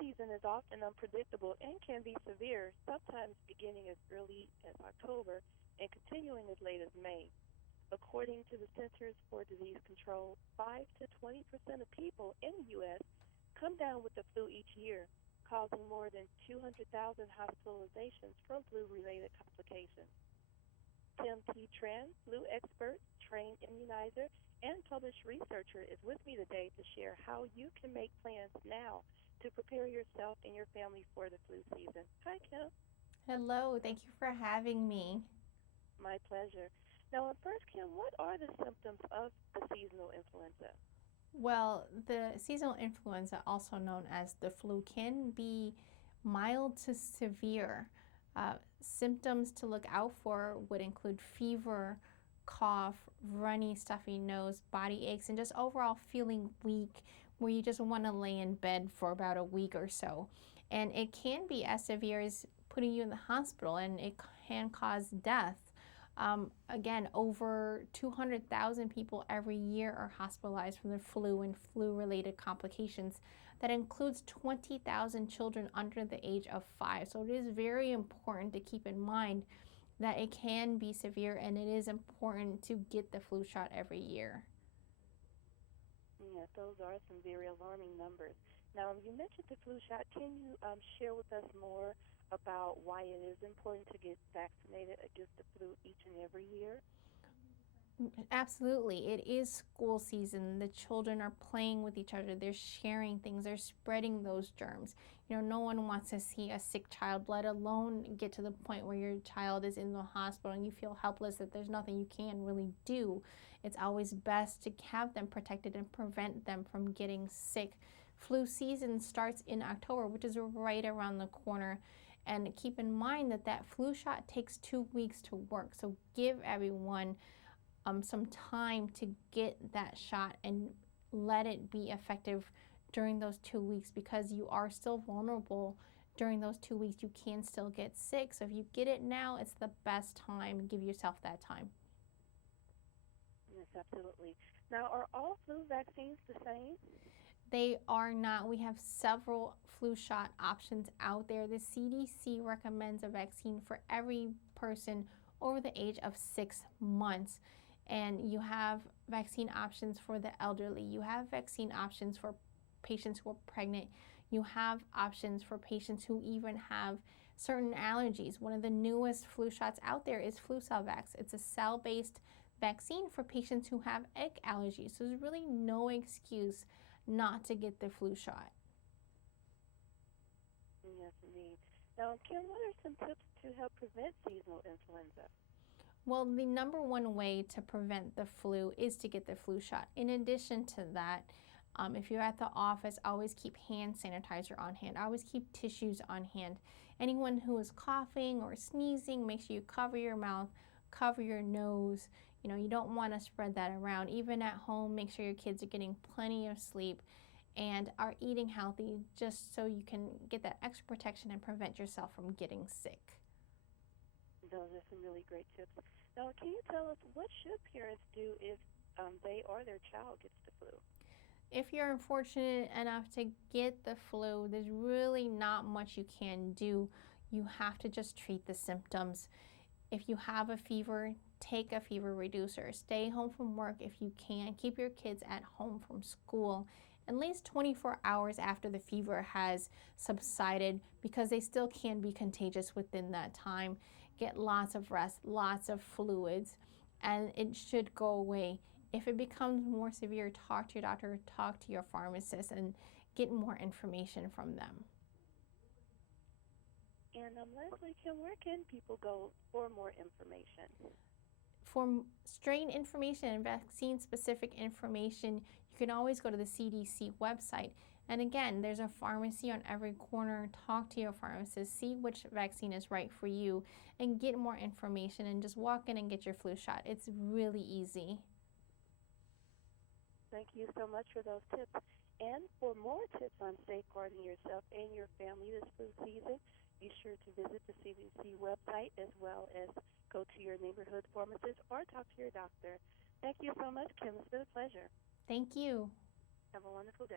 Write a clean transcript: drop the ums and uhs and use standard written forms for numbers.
season is often unpredictable and can be severe, sometimes beginning as early as October and continuing as late as May. According to the Centers for Disease Control, 5 to 20% of people in the U.S. come down with the flu each year, causing more than 200,000 hospitalizations from flu-related complications. Tim T. Tran, flu expert, trained immunizer, and published researcher, is with me today to share how you can make plans now to prepare yourself and your family for the flu season. Hi, Kim. Hello, thank you for having me. My pleasure. Now, first, Kim, what are the symptoms of the seasonal influenza? Well, the seasonal influenza, also known as the flu, can be mild to severe. Symptoms to look out for would include fever, cough, runny, stuffy nose, body aches, and just overall feeling weak, where you just want to lay in bed for about a week or so. And it can be as severe as putting you in the hospital, and it can cause death. Again, over 200,000 people every year are hospitalized from the flu and flu-related complications. That includes 20,000 children under the age of 5. So it is very important to keep in mind that it can be severe, and it is important to get the flu shot every year. Yeah, those are some very alarming numbers. Now, you mentioned the flu shot. Can you share with us more about why it is important to get vaccinated against the flu each and every year? Absolutely. It is school season. The children are playing with each other. They're sharing things. They're spreading those germs. No one wants to see a sick child, let alone get to the point where your child is in the hospital and you feel helpless that there's nothing you can really do. It's always best to have them protected and prevent them from getting sick. Flu season starts in October, which is right around the corner. And keep in mind that that flu shot takes 2 weeks to work. So give everyone some time to get that shot and let it be effective during those 2 weeks, because you are still vulnerable during those 2 weeks. You can still get sick. So if you get it now, it's the best time. Give yourself that time. Yes, absolutely. Now, are all flu vaccines the same? They are not. We have several flu shot options out there. The CDC recommends a vaccine for every person over the age of 6 months. And you have vaccine options for the elderly. You have vaccine options for patients who are pregnant. You have options for patients who even have certain allergies. One of the newest flu shots out there is Flucelvax. It's a cell-based vaccine for patients who have egg allergies. So there's really no excuse not to get the flu shot. Yes, indeed. Now, Kim, what are some tips to help prevent seasonal influenza? Well, the number one way to prevent the flu is to get the flu shot. In addition to that, if you're at the office, always keep hand sanitizer on hand. Always keep tissues on hand. Anyone who is coughing or sneezing, make sure you cover your mouth, cover your nose. You don't want to spread that around. Even at home, make sure your kids are getting plenty of sleep and are eating healthy, just so you can get that extra protection and prevent yourself from getting sick. Those are some really great tips. Now, can you tell us, what should parents do if they or their child gets the flu? If you're unfortunate enough to get the flu, there's really not much you can do. You have to just treat the symptoms. If you have a fever, take a fever reducer. Stay home from work if you can. Keep your kids at home from school at least 24 hours after the fever has subsided, because they still can be contagious within that time. Get lots of rest, lots of fluids, and it should go away. If it becomes more severe, talk to your doctor, talk to your pharmacist, and get more information from them. And lastly, Kim, where can people go for more information? For strain information and vaccine-specific information, you can always go to the CDC website. And again, there's a pharmacy on every corner. Talk to your pharmacist, see which vaccine is right for you, and get more information, and just walk in and get your flu shot. It's really easy. Thank you so much for those tips. And for more tips on safeguarding yourself and your family this flu season, be sure to visit the CDC website, as well as go to your neighborhood pharmacist or talk to your doctor. Thank you so much, Kim. It's been a pleasure. Thank you. Have a wonderful day.